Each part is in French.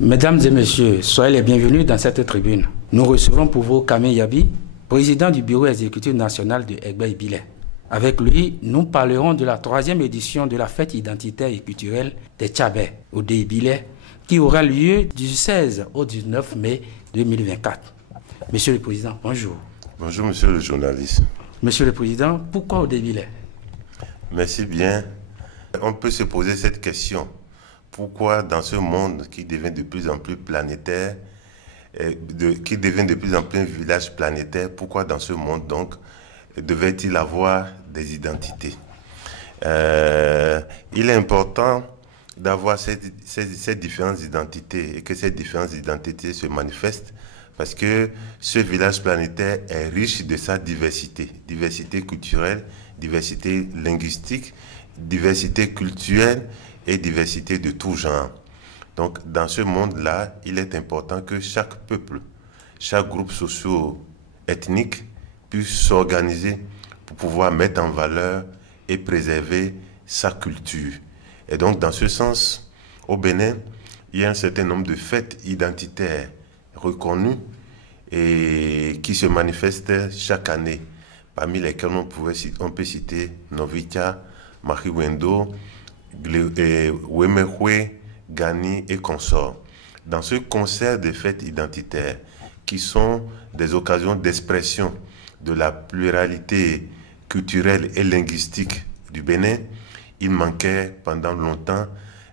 Mesdames et messieurs, soyez les bienvenus dans cette tribune. Nous recevons pour vous Kamé Yabi, président du bureau exécutif national de Egba-Ibile. Avec lui, nous parlerons de la 3e édition de la fête identitaire et culturelle des Tchabè au Ibile, qui aura lieu du 16 au 19 mai 2024. Monsieur le Président, bonjour. Bonjour, monsieur le journaliste. Monsieur le Président, pourquoi au Ibile? Merci bien. On peut se poser cette question. Pourquoi dans ce monde qui devient de plus en plus planétaire, qui devient de plus en plus un village planétaire, pourquoi dans ce monde donc devait-il avoir des identités? Il est important d'avoir ces différentes identités et que ces différentes identités se manifestent parce que ce village planétaire est riche de sa diversité. Diversité culturelle, diversité linguistique, diversité culturelle et diversité de tout genre. Donc, dans ce monde-là, il est important que chaque peuple, chaque groupe socio-ethnique puisse s'organiser pour pouvoir mettre en valeur et préserver sa culture. Et donc, dans ce sens, au Bénin, il y a un certain nombre de fêtes identitaires reconnues et qui se manifestent chaque année, parmi lesquelles on peut citer Novicha, Mariwendo, Wemehwe, Gani et consorts. Dans ce concert de fêtes identitaires, qui sont des occasions d'expression de la pluralité culturelle et linguistique du Bénin, il manquait pendant longtemps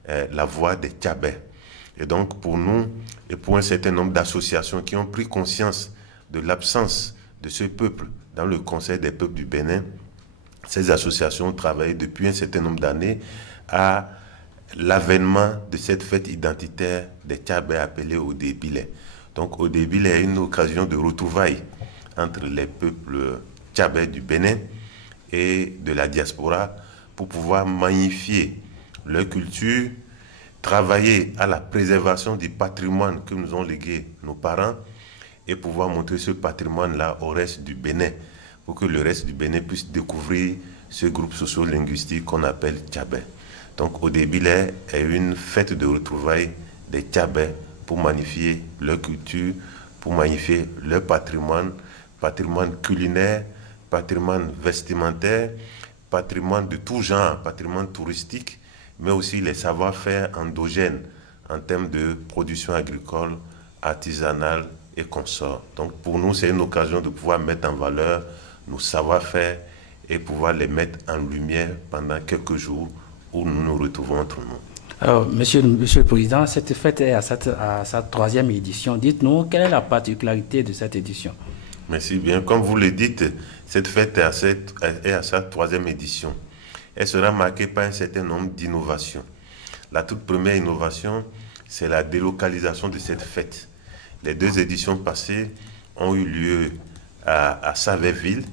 la voix des Tchabè. Et donc pour nous et pour un certain nombre d'associations qui ont pris conscience de l'absence de ce peuple dans le Conseil des peuples du Bénin, ces associations ont travaillé depuis un certain nombre d'années à l'avènement de cette fête identitaire des Tchabè appelée Odé-Ibile. Donc Odé-Ibile est une occasion de retrouvailles entre les peuples Tchabè du Bénin et de la diaspora pour pouvoir magnifier leur culture, travailler à la préservation du patrimoine que nous ont légué nos parents et pouvoir montrer ce patrimoine-là au reste du Bénin pour que le reste du Bénin puisse découvrir ce groupe socio-linguistique qu'on appelle Tchabè. Donc Odé-Ibile est une fête de retrouvailles des Tchabè pour magnifier leur culture, pour magnifier leur patrimoine, patrimoine culinaire, patrimoine vestimentaire, patrimoine de tout genre, patrimoine touristique, mais aussi les savoir-faire endogènes en termes de production agricole, artisanale et consorts. Donc pour nous, c'est une occasion de pouvoir mettre en valeur nos savoir-faire et pouvoir les mettre en lumière pendant quelques jours où nous nous retrouvons entre nous. Alors, monsieur le Président, cette fête est à sa 3e édition. Dites-nous, quelle est la particularité de cette édition? Merci bien. Comme vous le dites, cette fête est à sa 3e édition. Elle sera marquée par un certain nombre d'innovations. La toute première innovation, c'est la délocalisation de cette fête. Les 2 éditions passées ont eu lieu à Saveville.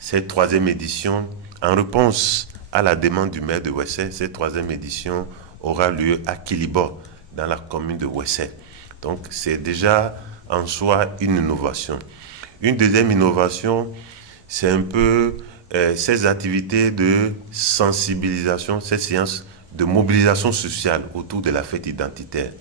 Cette 3e édition, en réponse à la demande du maire de Ouessé, cette 3e édition aura lieu à Kilibo, dans la commune de Ouessé. Donc c'est déjà en soi une innovation. Une deuxième innovation, c'est un peu ces activités de sensibilisation, ces séances de mobilisation sociale autour de la fête identitaire.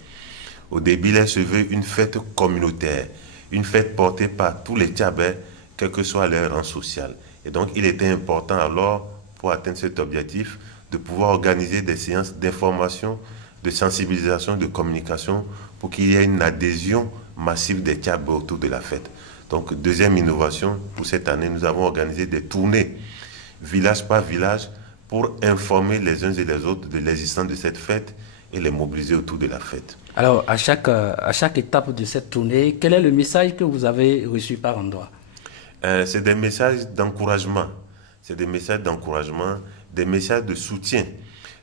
Odé-Ibile se veut une fête communautaire, une fête portée par tous les Tchabè, quel que soit leur rang social. Et donc il était important alors, pour atteindre cet objectif, de pouvoir organiser des séances d'information, de sensibilisation, de communication, pour qu'il y ait une adhésion massive des Tchabè autour de la fête. Donc, deuxième innovation, pour cette année, nous avons organisé des tournées, village par village, pour informer les uns et les autres de l'existence de cette fête et les mobiliser autour de la fête. Alors, à chaque étape de cette tournée, quel est le message que vous avez reçu par endroit? C'est des messages d'encouragement. C'est des messages d'encouragement, des messages de soutien,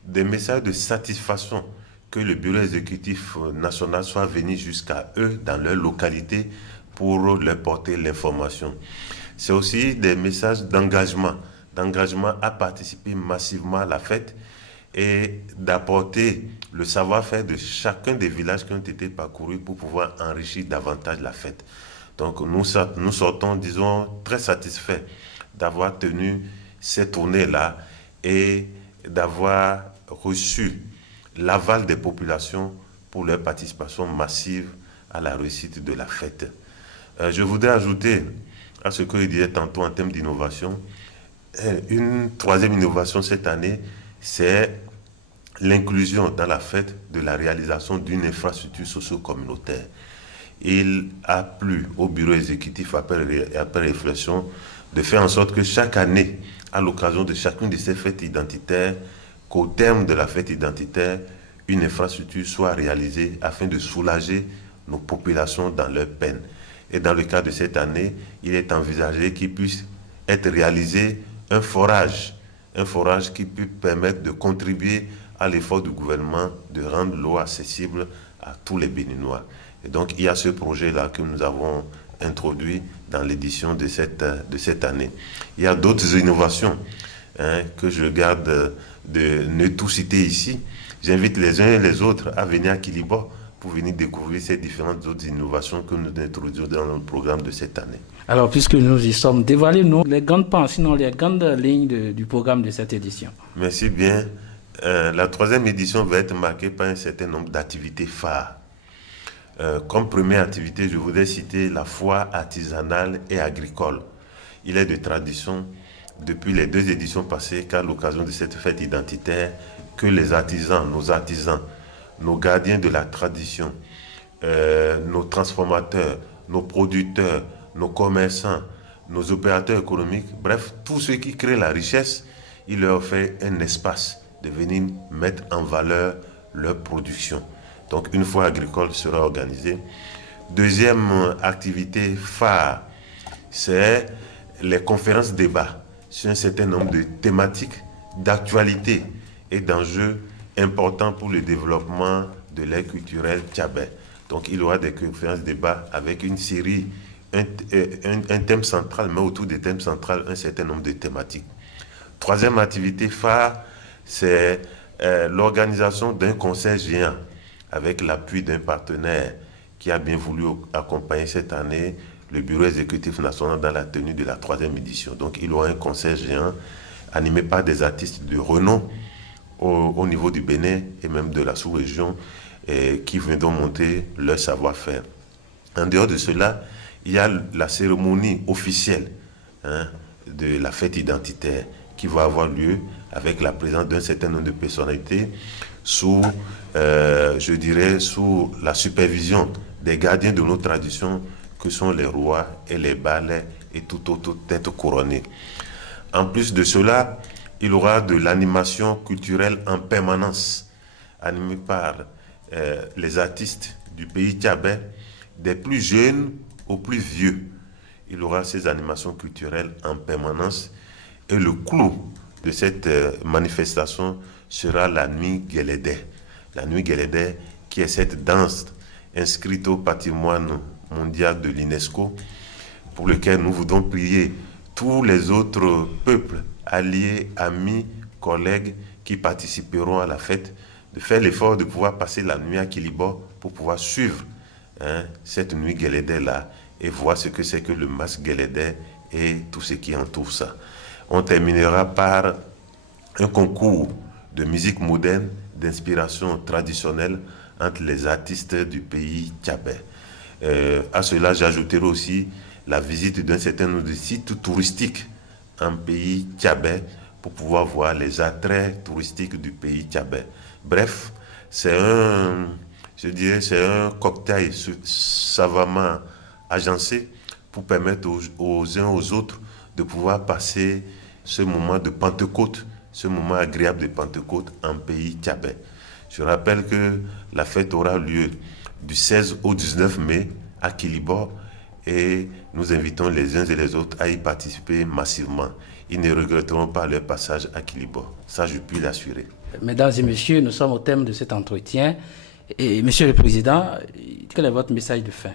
des messages de satisfaction que le bureau exécutif national soit venu jusqu'à eux dans leur localité pour leur porter l'information. C'est aussi des messages d'engagement à participer massivement à la fête et d'apporter le savoir-faire de chacun des villages qui ont été parcourus pour pouvoir enrichir davantage la fête. Donc nous sortons, disons, très satisfaits d'avoir tenu ces tournées-là et d'avoir reçu l'aval des populations pour leur participation massive à la réussite de la fête. Je voudrais ajouter à ce que je disais tantôt en termes d'innovation, une troisième innovation cette année, c'est l'inclusion dans la fête de la réalisation d'une infrastructure socio-communautaire. Il a plu au bureau exécutif après réflexion de faire en sorte que chaque année, à l'occasion de chacune de ces fêtes identitaires, qu'au terme de la fête identitaire, une infrastructure soit réalisée afin de soulager nos populations dans leur peine. Et dans le cas de cette année, il est envisagé qu'il puisse être réalisé un forage qui peut permettre de contribuer à l'effort du gouvernement de rendre l'eau accessible à tous les Béninois. Et donc, il y a ce projet-là que nous avons introduit dans l'édition de cette année. Il y a d'autres innovations que je garde de ne tout citer ici. J'invite les uns et les autres à venir à Quilibo pour venir découvrir ces différentes autres innovations que nous introduisons dans notre programme de cette année. Alors, puisque nous y sommes, dévoilez-nous les grandes pensées, sinon les grandes lignes du programme de cette édition. Merci bien. La troisième édition va être marquée par un certain nombre d'activités phares. Comme première activité, je voudrais citer la foire artisanale et agricole. Il est de tradition, depuis les 2 éditions passées, qu'à l'occasion de cette fête identitaire, que les artisans, nos gardiens de la tradition, nos transformateurs, nos producteurs, nos commerçants, nos opérateurs économiques, bref, tous ceux qui créent la richesse, il leur fait un espace de venir mettre en valeur leur production. Donc une foire agricole sera organisée. Deuxième activité phare, c'est les conférences débats sur un certain nombre de thématiques d'actualité et d'enjeux importants pour le développement de l'ère culturelle tchabais. Donc il y aura des conférences débats avec une série, un thème central, mais autour des thèmes centraux, un certain nombre de thématiques. Troisième activité phare, c'est l'organisation d'un concert géant avec l'appui d'un partenaire qui a bien voulu accompagner cette année le Bureau exécutif national dans la tenue de la 3e édition. Donc il y aura un concert géant animé par des artistes de renom au niveau du Bénin et même de la sous-région qui viendront monter leur savoir-faire. En dehors de cela, il y a la cérémonie officielle de la fête identitaire qui va avoir lieu avec la présence d'un certain nombre de personnalités sous la supervision des gardiens de nos traditions que sont les rois et les balais et toute autre tête couronnée. En plus de cela, il y aura de l'animation culturelle en permanence, animée par les artistes du pays tchabais, des plus jeunes aux plus vieux. Il y aura ces animations culturelles en permanence et le clou de cette manifestation sera la nuit Guélédé. La nuit Guélédé, qui est cette danse inscrite au patrimoine mondial de l'UNESCO, pour lequel nous voudrons prier tous les autres peuples, alliés, amis, collègues qui participeront à la fête, de faire l'effort de pouvoir passer la nuit à Quilibo pour pouvoir suivre cette nuit Guélédé-là et voir ce que c'est que le masque Guélédé et tout ce qui entoure ça. On terminera par un concours de musique moderne, d'inspiration traditionnelle entre les artistes du pays tchabais. À cela, j'ajouterai aussi la visite d'un certain nombre de sites touristiques en pays tchabais pour pouvoir voir les attraits touristiques du pays tchabais. Bref, c'est un cocktail savamment agencé pour permettre aux uns aux autres de pouvoir passer ce moment de Pentecôte, ce moment agréable de Pentecôte en pays tchabais. Je rappelle que la fête aura lieu du 16 au 19 mai à Quilibo et nous invitons les uns et les autres à y participer massivement. Ils ne regretteront pas leur passage à Quilibo. Ça, je puis l'assurer. Mesdames et messieurs, nous sommes au thème de cet entretien. Et Monsieur le Président, quel est votre message de fin?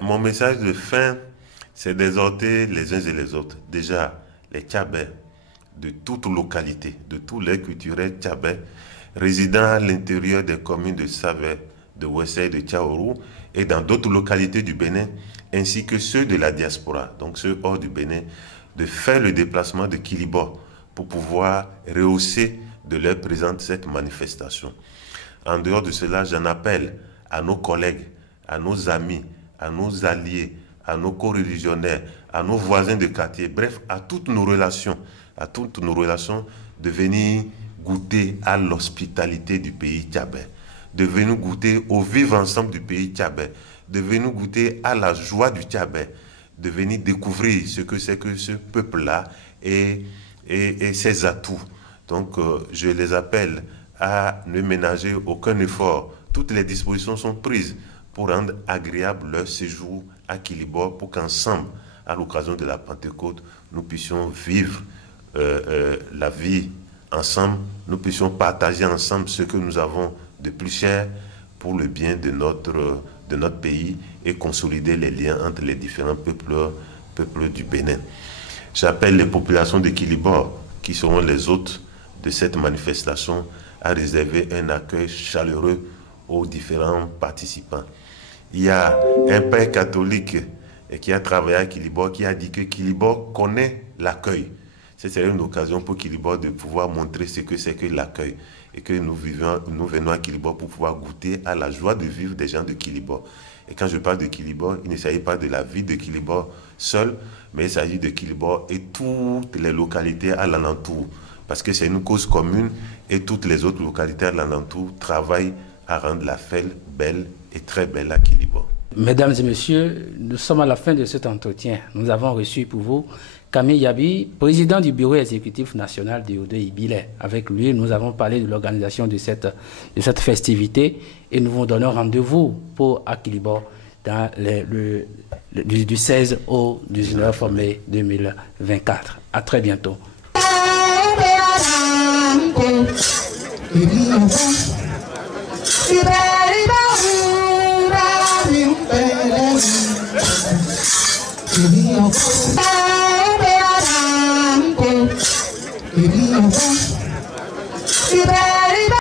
Mon message de fin, c'est d'exhorter les uns et les autres. Déjà, les Tchabais de toute localité, de tous les culturels Tchabais, résidant à l'intérieur des communes de Savé, de Ouessé, de Tchaourou et dans d'autres localités du Bénin, ainsi que ceux de la diaspora, donc ceux hors du Bénin, de faire le déplacement de Quilibor pour pouvoir rehausser de leur présence cette manifestation. En dehors de cela, j'en appelle à nos collègues, à nos amis, à nos alliés, à nos co-religionnaires, à nos voisins de quartier, bref, à toutes nos relations, de venir goûter à l'hospitalité du pays tchadien, de venir goûter au vivre ensemble du pays tchadien, de venir goûter à la joie du Tchadien, de venir découvrir ce que c'est que ce peuple-là et ses atouts. Donc, je les appelle à ne ménager aucun effort. Toutes les dispositions sont prises pour rendre agréable leur séjour à Quilibor, pour qu'ensemble, à l'occasion de la Pentecôte, nous puissions vivre la vie ensemble, nous puissions partager ensemble ce que nous avons de plus cher pour le bien de notre pays et consolider les liens entre les différents peuples du Bénin. J'appelle les populations de Quilibor, qui seront les hôtes de cette manifestation, à réserver un accueil chaleureux aux différents participants. Il y a un père catholique qui a travaillé à Quilibor qui a dit que Quilibor connaît l'accueil. Ce serait une occasion pour Quilibor de pouvoir montrer ce que c'est que l'accueil et que nous venons à Quilibor pour pouvoir goûter à la joie de vivre des gens de Quilibor. Et quand je parle de Quilibor, il ne s'agit pas de la ville de Quilibor seule, mais il s'agit de Quilibor et toutes les localités à l'alentour. Parce que c'est une cause commune et toutes les autres localités à l'alentour travaillent à rendre la fête belle et très belle à Quilibor. Mesdames et messieurs, nous sommes à la fin de cet entretien. Nous avons reçu pour vous Kami Yabi, président du bureau exécutif national de Odo-Ibilé. Avec lui, nous avons parlé de l'organisation de cette festivité et nous vous donnons rendez-vous pour Quilibor du 16 au 19 mai 2024. À très bientôt.